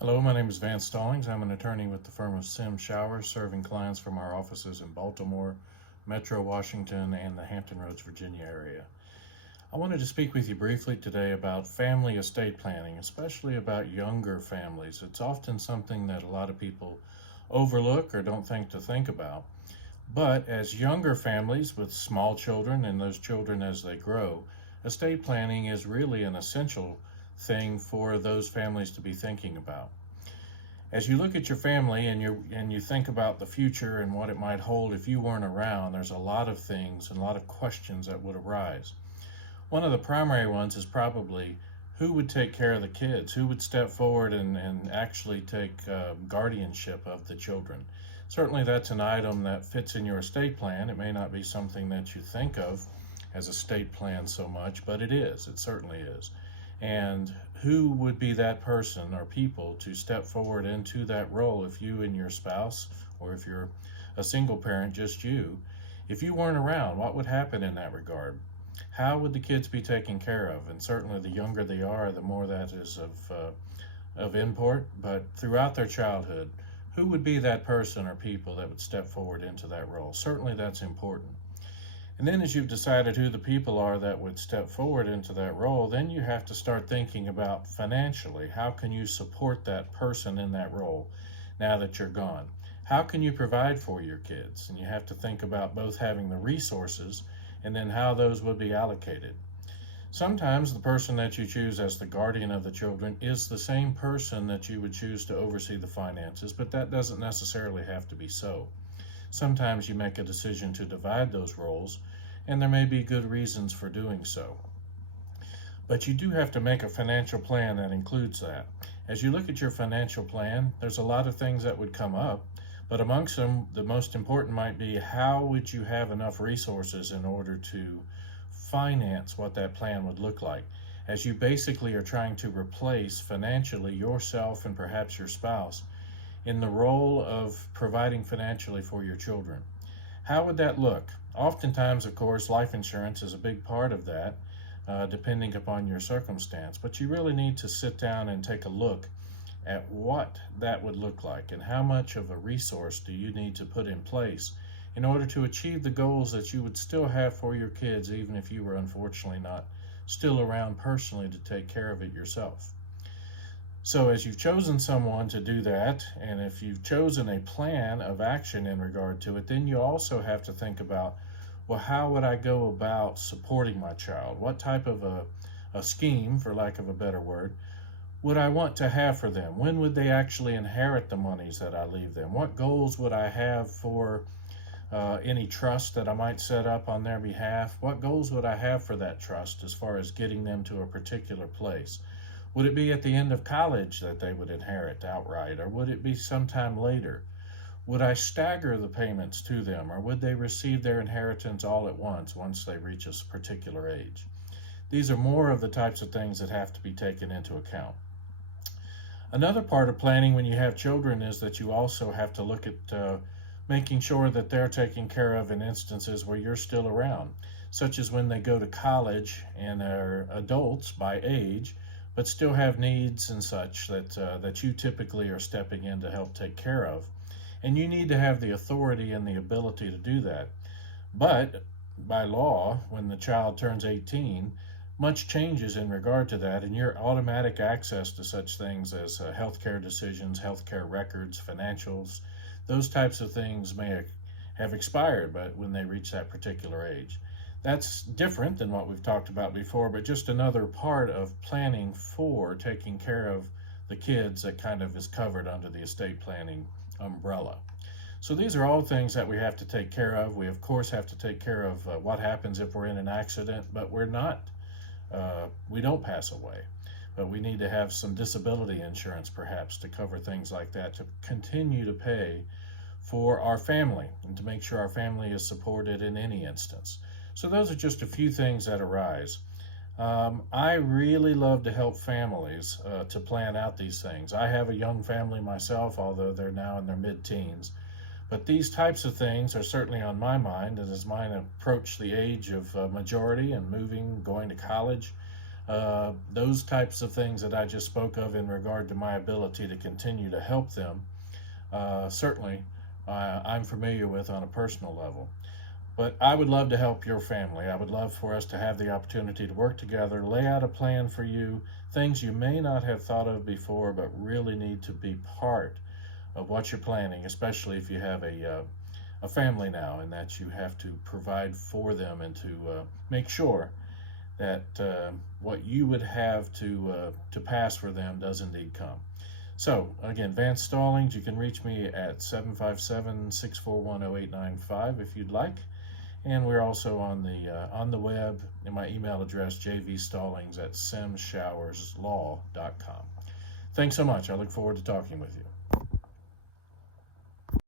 Hello, my name is Vance Stallings. I'm an attorney with the firm of Sim Showers, serving clients from our offices in Baltimore, Metro Washington, and the Hampton Roads, Virginia area. I wanted to speak with you briefly today about family estate planning, especially about younger families. It's often something that a lot of people overlook or don't think to think about. But as younger families with small children and those children as they grow, estate planning is really an essential thing for those families to be thinking about. As you look at your family and you think about the future and what it might hold if you weren't around, there's a lot of things and a lot of questions that would arise. One of the primary ones is probably who would take care of the kids, who would step forward and actually take guardianship of the children. Certainly that's an item that fits in your estate plan. It may not be something that you think of as a estate plan so much, but it is. It certainly is. And who would be that person or people to step forward into that role if you and your spouse, or if you're a single parent, just you, if you weren't around, what would happen in that regard? How would the kids be taken care of? And certainly the younger they are, the more that is of import. But throughout their childhood, who would be that person or people that would step forward into that role? Certainly that's important. And then as you've decided who the people are that would step forward into that role, then you have to start thinking about financially. How can you support that person in that role now that you're gone? How can you provide for your kids? And you have to think about both having the resources and then how those would be allocated. Sometimes the person that you choose as the guardian of the children is the same person that you would choose to oversee the finances, but that doesn't necessarily have to be so. Sometimes you make a decision to divide those roles, and there may be good reasons for doing so. But you do have to make a financial plan that includes that. As you look at your financial plan, there's a lot of things that would come up, but amongst them, the most important might be how would you have enough resources in order to finance what that plan would look like, as you basically are trying to replace financially yourself and perhaps your spouse in the role of providing financially for your children. How would that look? Oftentimes, of course, life insurance is a big part of that, depending upon your circumstance. But you really need to sit down and take a look at what that would look like and how much of a resource do you need to put in place in order to achieve the goals that you would still have for your kids, even if you were unfortunately not still around personally to take care of it yourself. So as you've chosen someone to do that, and if you've chosen a plan of action in regard to it, then you also have to think about, well, how would I go about supporting my child? What type of a scheme, for lack of a better word, would I want to have for them? When would they actually inherit the monies that I leave them? What goals would I have for any trust that I might set up on their behalf? What goals would I have for that trust as far as getting them to a particular place? Would it be at the end of college that they would inherit outright, or would it be sometime later? Would I stagger the payments to them, or would they receive their inheritance all at once they reach a particular age? These are more of the types of things that have to be taken into account. Another part of planning when you have children is that you also have to look at making sure that they're taken care of in instances where you're still around, such as when they go to college and are adults by age, but still have needs and such that you typically are stepping in to help take care of. And you need to have the authority and the ability to do that. But by law, when the child turns 18, much changes in regard to that, and your automatic access to such things as healthcare decisions, healthcare records, financials, those types of things may have expired but when they reach that particular age. That's different than what we've talked about before, but just another part of planning for taking care of the kids that kind of is covered under the estate planning umbrella. So these are all things that we have to take care of. We, of course, have to take care of what happens if we're in an accident, but we don't pass away. But we need to have some disability insurance, perhaps, to cover things like that, to continue to pay for our family and to make sure our family is supported in any instance. So those are just a few things that arise. I really love to help families to plan out these things. I have a young family myself, although they're now in their mid-teens. But these types of things are certainly on my mind, and as mine approach the age of majority and moving, going to college, those types of things that I just spoke of in regard to my ability to continue to help them, certainly I'm familiar with on a personal level. But I would love to help your family. I would love for us to have the opportunity to work together, lay out a plan for you, things you may not have thought of before, but really need to be part of what you're planning, especially if you have a family now and that you have to provide for them and to make sure that what you would have to pass for them does indeed come. So again, Vance Stallings, you can reach me at 757-641-0895 if you'd like. And we're also on the web, and my email address, jvstallings@simshowerslaw.com. Thanks so much. I look forward to talking with you.